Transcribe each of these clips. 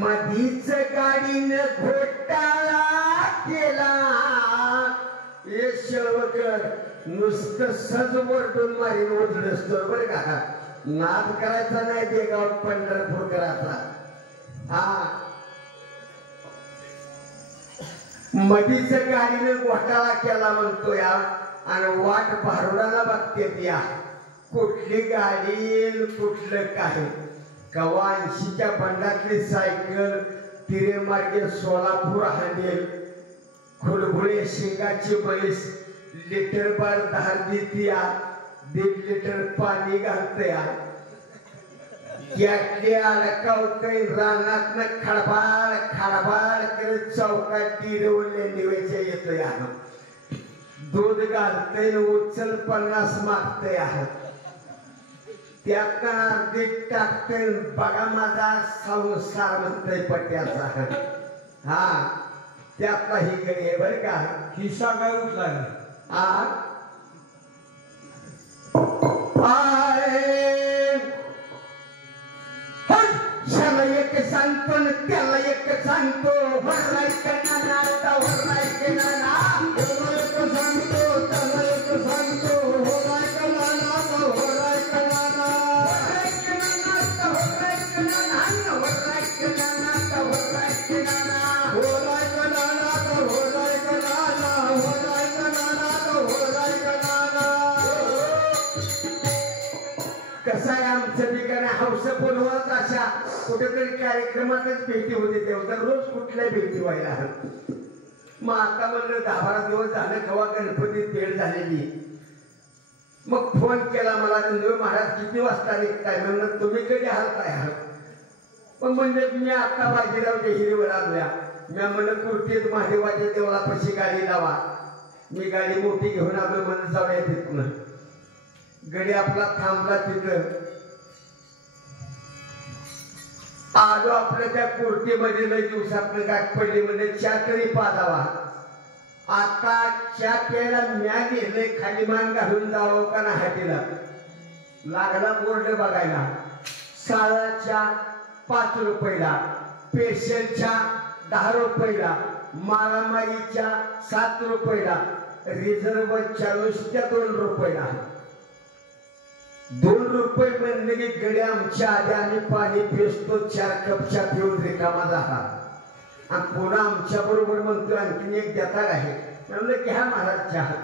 मधीच गाडीनं घोटाळा केला. हे शेवकर नुसतं सज वरटून मारीन ओढलंच तर बरं का. नाद करायचा नाही बेगाव पंढरपूर करायचा. हा मधीच गाडीनं घोटाळा केला म्हणतो या. आणि वाट भारुडाला बघते या कुठली गाडी कुठलं काय. कवा 80च्या बंडातली सायकल तिरे मार्गे सोलापूर हांडेल. खुलबुळे शिंगाची बैस लिटर बार धार देतीया. 1.5 लिटर पाणी घालतया. यातले अडकावतय रानात खडबाळ खडबाळ करत चौकात टिरवले निवायच्या येतोय. दूध घालतय उचल 50 मागतय. त्यात अर्धी टाकतय. बघा माझा संसार म्हणतय पट्ट्याचा. हा त्यातला ही गडी आहे बर का. खिसा काय उठला शाला एक सांगतो न त्याला एक सांगतो. भरायचं नाना भरायचं नाना सांगतो त्याला एक सांगतो. होरायचं नाना होरायचं नाना भरायचं नाना भरायचं नाना भरायचं नाना होरायचं नाना होरायचं नाना होरायचं नाना होरायचं नाना. कसं आहे आमचं ठिकाणी हौस बोलवत अशा कुठेतरी कार्यक्रमातच भेटी होते. तेव्हा रोज कुठल्या भेटी व्हायला. मग आता म्हणलं 10-12 दिवस झालं केव्हा गणपतीत भेट झालेली. मग फोन केला मला महाराज किती वाजता निघताय. म्हणलं तुम्ही कधी हलताय. पण म्हणजे मी आता बाजीरावच्या हिरीवर आलोया. मी म्हणलं कुर्तीत महादेवाच्या देवळापाशी गाडी लावा. मी गाडी मोठी घेऊन आलो म्हणून जाऊया तिथून. गडी आपला थांबला तिथं. आलो आपल्या त्या कुर्तीमध्ये लय दिवसातनं गाठ पडली. म्हणजे चहा तरी पाजावा. आता चहा प्यायला म्या गेले खाली मान घालून जावं का ना हाटीला. लागला बोर्ड बघायला. साळाच्या 5 रुपयाला. पेशलच्या 10 रुपयाला. मारामारीच्या 7 रुपयाला. रिझर्वच्या नुसत्या 2 रुपयाला. 2 रुपये म्हणले की गडी आमच्या आधी आम्ही पाणी पिसतो. 4 कप चहा पिऊन रिकामा झाला. आणि पुन्हा आमच्या बरोबर म्हणतो आणखीन एक देता आहे. म्हणलं घ्या महाराज चहा.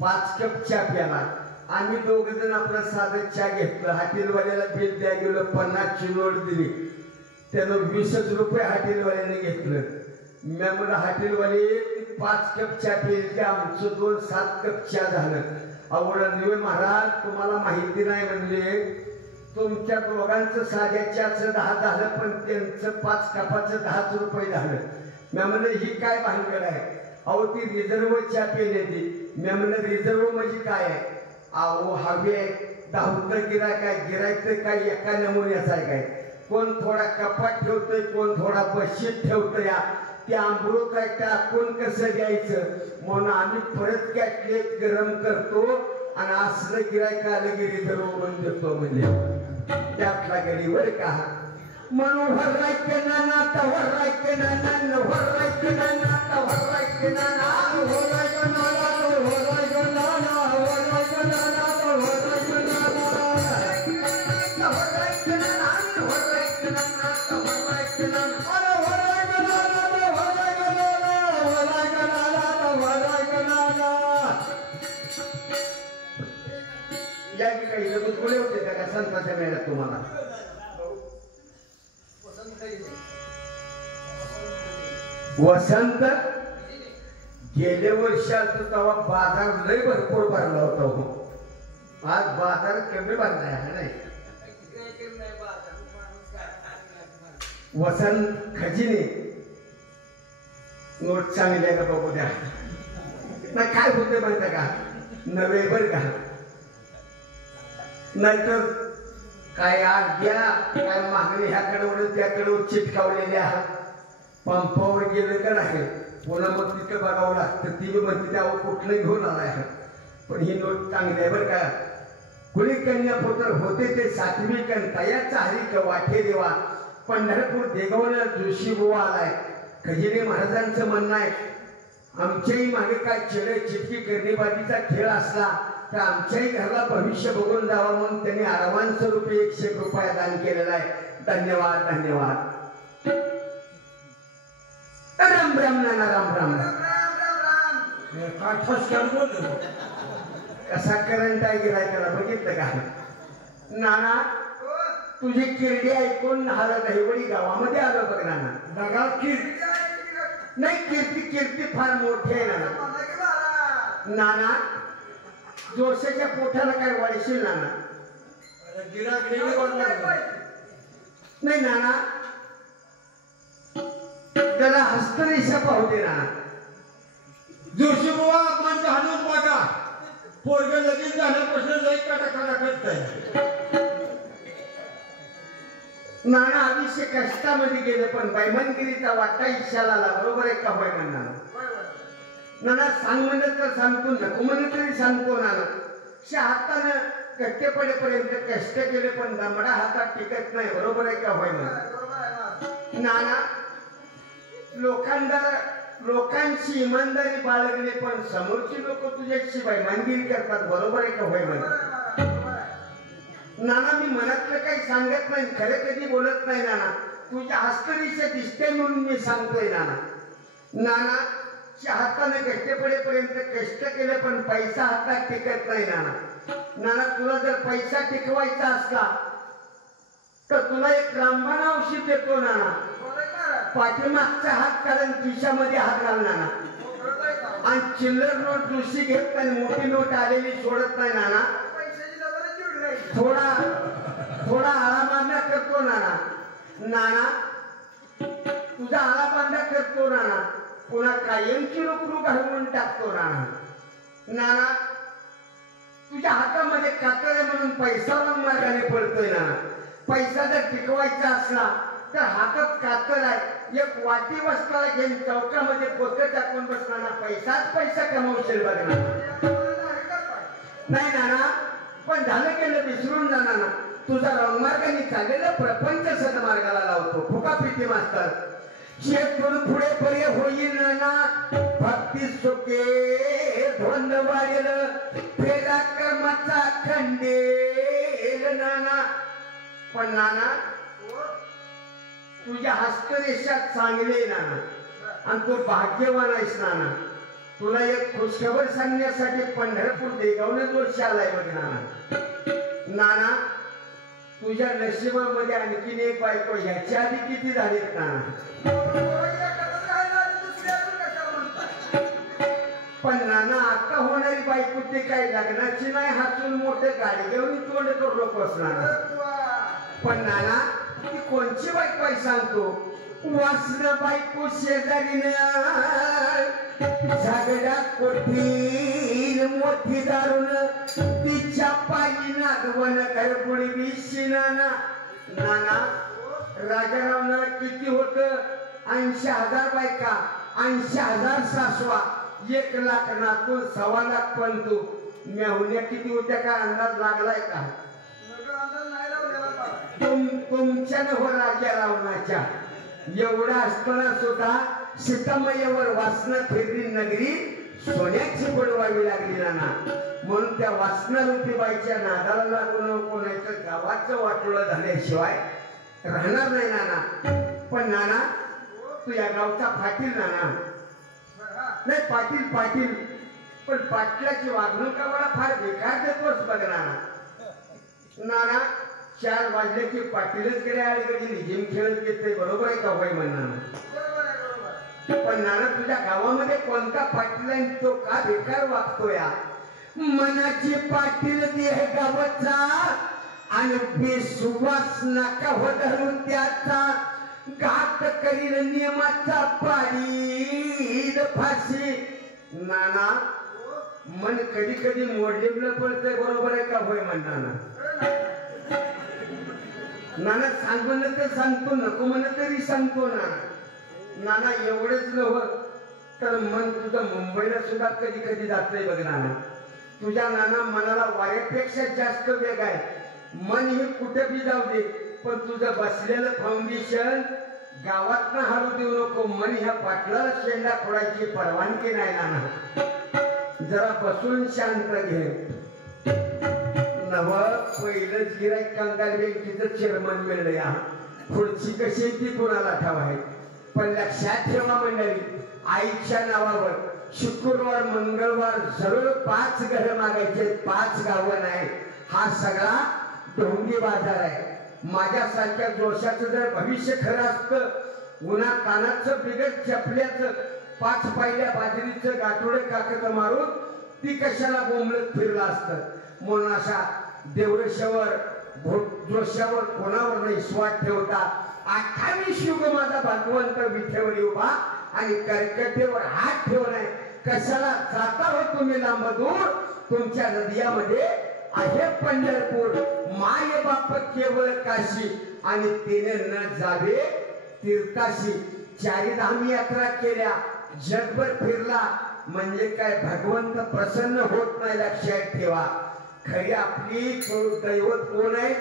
5 कप चहा प्याला. आम्ही 2 जण आपलं साधं चहा घेतलं. हॉटेलवाल्याला बिल द्या गेलं. 50ची नोट दिली. त्यानं 20 रुपये हॉटेलवाल्याने घेतलं. मी म्हणलं हॉटेलवाले 5 कप चहा पिले आमचं 2 7 कप चहा झालं. आवडले महाराज तुम्हाला माहिती नाही म्हणले. तुमच्या दोघांचं साध्या चहाचं 10 झालं. पण त्यांचं 5 कपाचं 10 रुपये झालं. मी म्हणलं ही काय भानगड आहे. अहो ती रिझर्व चहा पेले ती. मी म्हणलं रिझर्व म्हणजे काय आहे. अहो हवे धावतं गिरायचं काय एका नमुन्याचं आहे काय. कोण थोडा कपाट ठेवतोय कोण थोडा बशीत ठेवतोय. ते आंबरू काय टाकून कसं द्यायचं म्हणून आम्ही परत कॅटलेट गरम करतो. आणि असलं गिरायक आलं की रिझर्व म्हणून देतो. म्हणजे त्यातला गडीवर का म्हणून भरायचं नाना भरायचं नाना भरायचं नाना भरायचं नाना होरायचं नाना होरायचं नाना होरायचं नाना होरायचं नाना भरायचं नाना भरायचं नाना भरायचं नाना. या काही गुळे होते त्या का संतांच्या मेळ्यात तुम्हाला. वसंत गेल्या वर्षी आलतो तेव्हा बाजार लय भरपूर भरला होता. आज बाजार कमी भरलाय हा नाही. वसंत खजिने नोट चांगली आहे का बघू द्या. नाही काय होते माहिती का, नवे बर का, नाहीतर काय आज द्या काय मागणी ह्याकडे वळून त्याकडे चिटकावलेल्या पंपावर गेले का नाही, पुन्हा मग तिथं बघावं लागतं. ती बी म्हणते त्यावर कुठलं घेऊन आलाय. पण ही नोट चांगली आहे बरं का. कुणी कन्यापुत्र होते ते सात्विक तयाचा हरिक वाटे देवा. पंढरपूर देगवला जोशी बुवा आलाय. खजिने महाराजांचं म्हणणं आहे, आमच्याही मागे काय चिडे चिटकी करणीबाजीचा खेळ असला तर आमच्याही घराला भविष्य बघून जावं म्हणून त्यांनी आरवान स्वरूपी 100 रुपया दान केलेला आहे. धन्यवाद धन्यवाद. राम राम नाना राम राम. कसा करंट आहे गिराय त्याला बघितलं का नाना. तुझी किरडी ऐकून हरत नाही वडी गावामध्ये आलो बघ नाना. बघा कीर्ती नाही, कीर्ती कीर्ती फार मोठी आहे नाना. नाना जोशाच्या पोटाला काय वाढशील नाना. नाही नाना, त्याला हस्तरेषा पाहू दे नाना. जोशी बुवा मन घालून बघा, पोरग लगेच झाल्यापासून लई काटा करताय. नाना आयुष्य कष्टामध्ये गेले पण बैमनगिरीचा वाटा इशाला आला. बरोबर आहे का होय म्हणणार नाना. सांग म्हणत तर सांगतो, नको म्हणत तरी सांगतो नाना. हातानं कट्टे पडेपर्यंत कष्ट केले पण दमडा हातात टिकत नाही. बरोबर आहे का होय म्हणणार नाना. लोकांची इमानदारी बाळगली पण समोरची लोक तुझ्याशी बैमानगिरी करतात. बरोबर आहे का होय म्हणणार नाना. मी मनातलं काही सांगत नाही, खरे कधी बोलत नाही नाना. तुझ्या हस्तरेषा दिसते म्हणून मी सांगतोय नाना. नाना हाताने कष्ट पडेपर्यंत कष्ट केले पण पैसा हातात टिकत नाही नाना. नाना तुला जर पैसा टिकवायचा असला तर तुला एक रामबाण औषध देतो नाना. पाठीमागचा हात कारण खिशामध्ये हात घाल नाना. आणि चिल्लर नोट दुसरी घेत नाही, मोठी नोट आलेली सोडत नाही नाना. थोडा आळाबांधा करतो नाना. नाना तुझा आळाबांधा करतो नाना. पुन्हा कायमची रोकरू घालवून टाकतो नाना. नाना तुझ्या हातामध्ये कातर आहे म्हणून पैसा मार्गाने पडतोय नाना. पैसा जर टिकवायचा असला तर हातात कातर आहे. एक वाटी वस्त्राला घेऊन चौकामध्ये पोतं टाकून बसणार, पैसाच पैसा कमवशील बघणार नाही नाना. पण झालं गेलं विसरून जाणार ना. तुझा रंगमार्गाने चाललेला प्रपंच सदमार्गाला लावतो. फुका पिटी मास्तर शेतून पुढे पर्य होईल नाना. भक्ती सुखे धोंड वाढेल, फेरा कर्माचा खंडेल नाना. पण नाना तुझ्या हस्तरेषा चांगले नाना आणि तू भाग्यवान आहेस नाना. तुला एक खुशखबर सांगण्यासाठी पंढरपूर देगावने जोशी आलाय बघ नाना. नाना तुझ्या नशिबामध्ये आणखीन एक बायको ह्याच्या आधी किती झालीत नाना. पण नाना आता होणारी बायको ते काही लग्नाची नाही, हातून मोठे गाडी घेऊन तोंड करू नकोस नाना. पण नाना ती कोणची बायको आहे सांगतो. वासना बायको शेजारीनं झगडा कोठी मोठी दारून तिच्या पायी नागवण गडबडी विशी नाना. नाना राजारावना किती होत? 80,000 बायका, 80,000 सासवा, 1,00,000 नातू, 1,25,000 पंतू. मेहुण्या किती होत्या का अंदाज लागलाय का? तुमच्या हो राजा रावणाच्या एवढा असताना सुद्धा सीतामय्यावर वासना फिरली नगरी सोन्याची बुडवावी लागली नाना. म्हणून त्या वासनारूपी बाईच्या नादाला लागू नको, नाही तर गावाचं वाटोळं झाल्याशिवाय राहणार नाही नाना. पण नाना तू या गावचा पाटील नाना. नाही पाटील पाटील, पण पाटलाची वागणूक आम्हाला फार बेकार देतोस बघ नाना. नाना 4 वाजल्याची पाटीलच गेले अलीकडे लिजिम खेळत घेते. बरोबर आहे का होय म्हणणार. पण नाना तुझ्या गावामध्ये कोणता पाटील आहे तो का बेकार वागतो या? मनाची पाटील देह गावचा आणि बेसुवास नका हो धरून त्याचा. घात करील नियमाचा पाडील फाशी. नाना मन कधी कधी मोडलेलं पडतंय, बरोबर आहे का? होय म्हणताना नाना सांग म्हणलं तर सांगतो, नको म्हणलं तरी सांगतो. नाना एवढंच नव्हतं तर मन तुझं मुंबईला सुद्धा कधी कधी जातंय बघ नाना. तुझ्या नाना मनाला वाऱ्यापेक्षा जास्त वेग आहे. मन हे कुठे बी जाऊ दे, पण तुझं बसलेलं फाउंडेशन गावात हलू देऊ नको. मन ह्या पाटलाला शेंडा फोडायची परवानगी नाही नाना. जरा बसून शांत घे. नव पहिलंच गिराईक कामगार बँकेचं चेअरमन मिळलं या. पुढची कशी ती कुणाला ठाव आहे, पण लक्षात ठेवा मंडळी, आईच्या नावावर शुक्रवार मंगळवार जरूर 5 घर मागायचे, 5 गावं नाही. हा सगळा ढोंगी बाजार आहे. माझ्यासारख्या जोशाचं जर भविष्य खरं असतं, उन्हा कानाचं बिगट चपल्याचं 5 पायल्या बाजरीचं गाठोडे काकत मारून ती कशाला बोंबलत फिरला असतं. म्हणून अशा देवरेशावर जोशावर कोणावर नाही स्वाद ठेवता. 28 युग माझा भगवंत विठेवर उभा आणि कर्कटेवर हात ठेवलाय. कशाला जाता हो तुम्ही लांब दूर? तुमच्या हृदयामध्ये आहे पंढरपूर. माय बाप केवळ काशी आणि तिने न जावे तीर्थाशी. 4 धाम यात्रा केल्या, जगभर फिरला, म्हणजे काय भगवंत प्रसन्न होत नाही. लक्षात ठेवा, खरी आपली दैवत कोण आहे?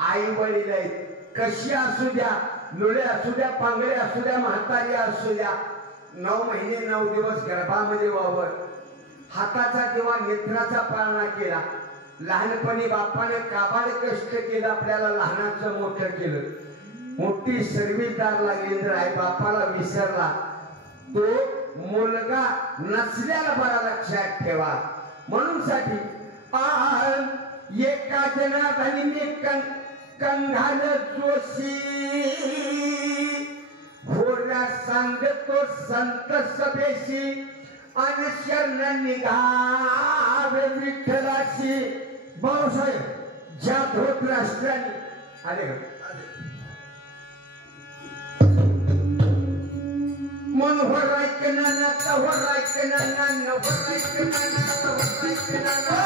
आई वडील आहेत. कशी असू द्या, लुळे असू द्या, पांगळे असू द्या, म्हातारी असू द्या, 9 महिने 9 दिवस गर्भामध्ये वावर, हाताचा किंवा नेत्राचा पाळणा केला. लहानपणी बापाने काबाड कष्ट केलं, आपल्याला लहानाचं मोठं केलं. मोठी सर्विसदार लागली तर आई बापाला विसरला. तो मुलगा नसल्याला बरा. लक्षात ठेवा. म्हणून साठी एका जनाधानी कंघाल जोशी होऱ्या सांगतो संत सभेशी आणि शरण निघावे विठ्ठलाशी. भाऊसाहेब ज्या धोत राष्ट्राने आले मन हो रायकना हो रायकना हो रायकना हो रायकना हो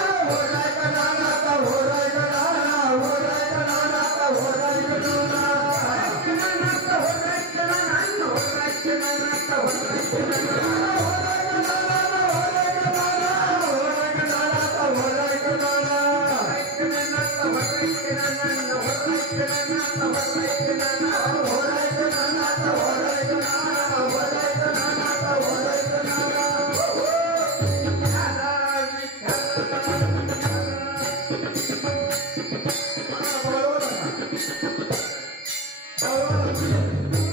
रायकना हो रायकना हो रायकना हो रायकना Oh,